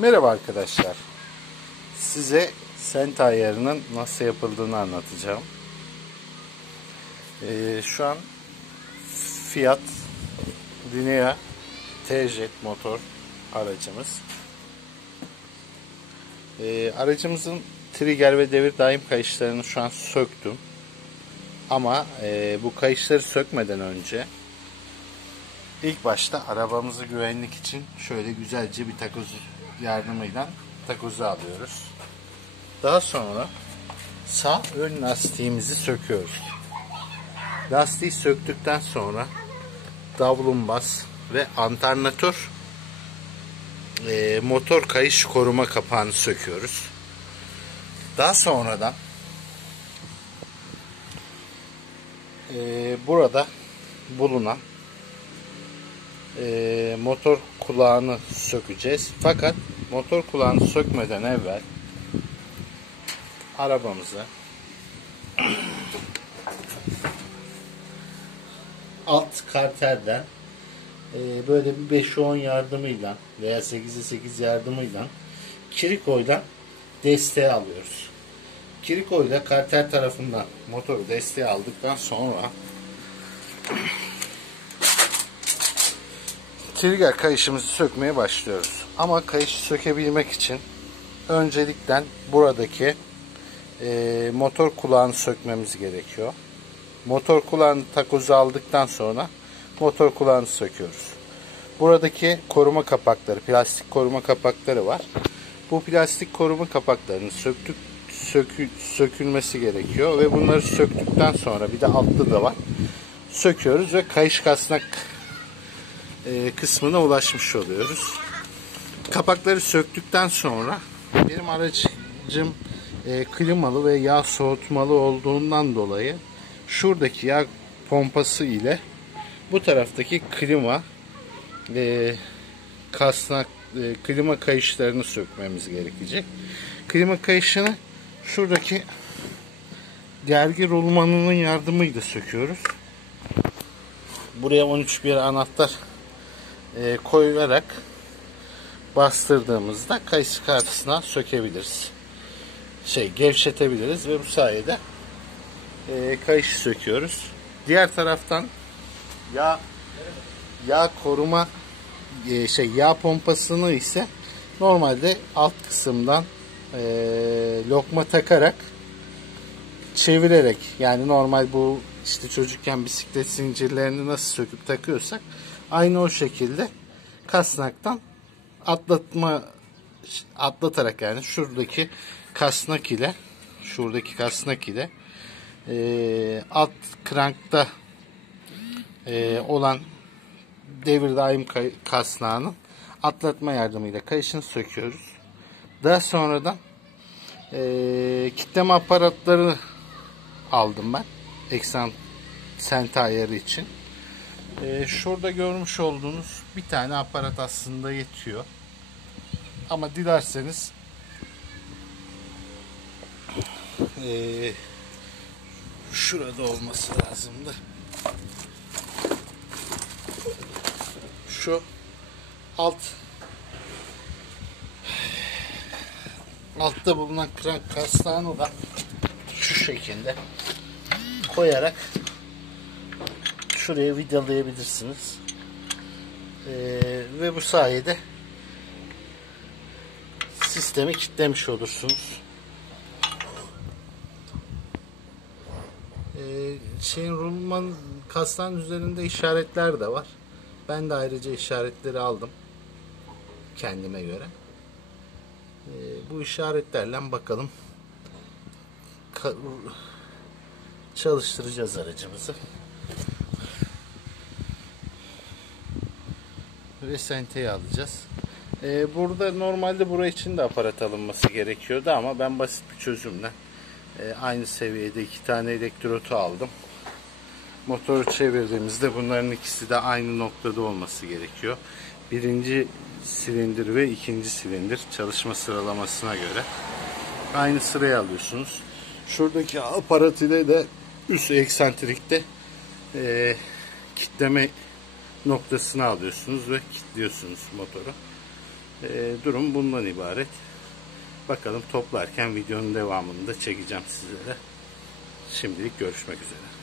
Merhaba arkadaşlar. Size Senta ayarının nasıl yapıldığını anlatacağım. Şu an Fiat Linea T-Jet motor aracımız. Aracımızın trigger ve devir daim kayışlarını şu an söktüm. Ama bu kayışları sökmeden önce ilk başta arabamızı güvenlik için şöyle güzelce bir takoz yardımıyla takozu alıyoruz. Daha sonra sağ ön lastiğimizi söküyoruz. Lastiği söktükten sonra davlumbaz ve alternatör motor kayış koruma kapağını söküyoruz. Daha sonradan burada bulunan motor kulağını sökeceğiz. Fakat motor kulağını sökmeden evvel arabamızı alt karterden böyle bir 5'e 10 yardımıyla veya 8'e 8 yardımıyla kirikoyla desteğe alıyoruz. Kirikoyla karter tarafından motoru desteğe aldıktan sonra trigger kayışımızı sökmeye başlıyoruz. Ama kayışı sökebilmek için öncelikle buradaki motor kulağını sökmemiz gerekiyor. Motor kulağını takozu aldıktan sonra motor kulağını söküyoruz. Buradaki koruma kapakları, plastik koruma kapakları var. Bu plastik koruma kapaklarını sökülmesi gerekiyor ve bunları söktükten sonra bir de altta da var. Söküyoruz ve kayış kasnak kısmına ulaşmış oluyoruz. Kapakları söktükten sonra benim aracım klimalı ve yağ soğutmalı olduğundan dolayı şuradaki yağ pompası ile bu taraftaki klima kasnak klima kayışlarını sökmemiz gerekecek. Klima kayışını şuradaki gergi rulmanının yardımıyla söküyoruz. Buraya 13 bir anahtar koyarak bastırdığımızda kayış kartısına sökebiliriz. Gevşetebiliriz ve bu sayede kayışı söküyoruz. Diğer taraftan yağ koruma yağ pompasını ise normalde alt kısımdan lokma takarak çevirerek, yani normal bu işte çocukken bisiklet zincirlerini nasıl söküp takıyorsak aynı o şekilde kasnaktan atlatarak, yani şuradaki kasnak ile alt krankta olan devir daim kasnağının atlatma yardımıyla kayışını söküyoruz. Daha sonradan kitleme aparatları aldım ben ekran Senta ayarı için. Şurada görmüş olduğunuz bir tane aparat aslında yetiyor. Ama dilerseniz şurada olması lazımdı. Şu altta bulunan krank kasnağını da şu şekilde koyarak şuraya vidalayabilirsiniz. Ve bu sayede sistemi kilitlemiş olursunuz. Rulman kasnağın üzerinde işaretler de var. Ben de ayrıca işaretleri aldım kendime göre. Bu işaretlerle bakalım çalıştıracağız aracımızı. Ve Senta'yı alacağız. Burada normalde buraya için de aparat alınması gerekiyordu ama ben basit bir çözümle aynı seviyede 2 tane elektrotu aldım. Motoru çevirdiğimizde bunların ikisi de aynı noktada olması gerekiyor. Birinci silindir ve ikinci silindir çalışma sıralamasına göre aynı sıraya alıyorsunuz. Şuradaki aparat ile de üst eksantrikte kitleme noktasını alıyorsunuz ve kilitliyorsunuz motoru. Durum bundan ibaret. Bakalım toplarken videonun devamını da çekeceğim sizlere. Şimdilik görüşmek üzere.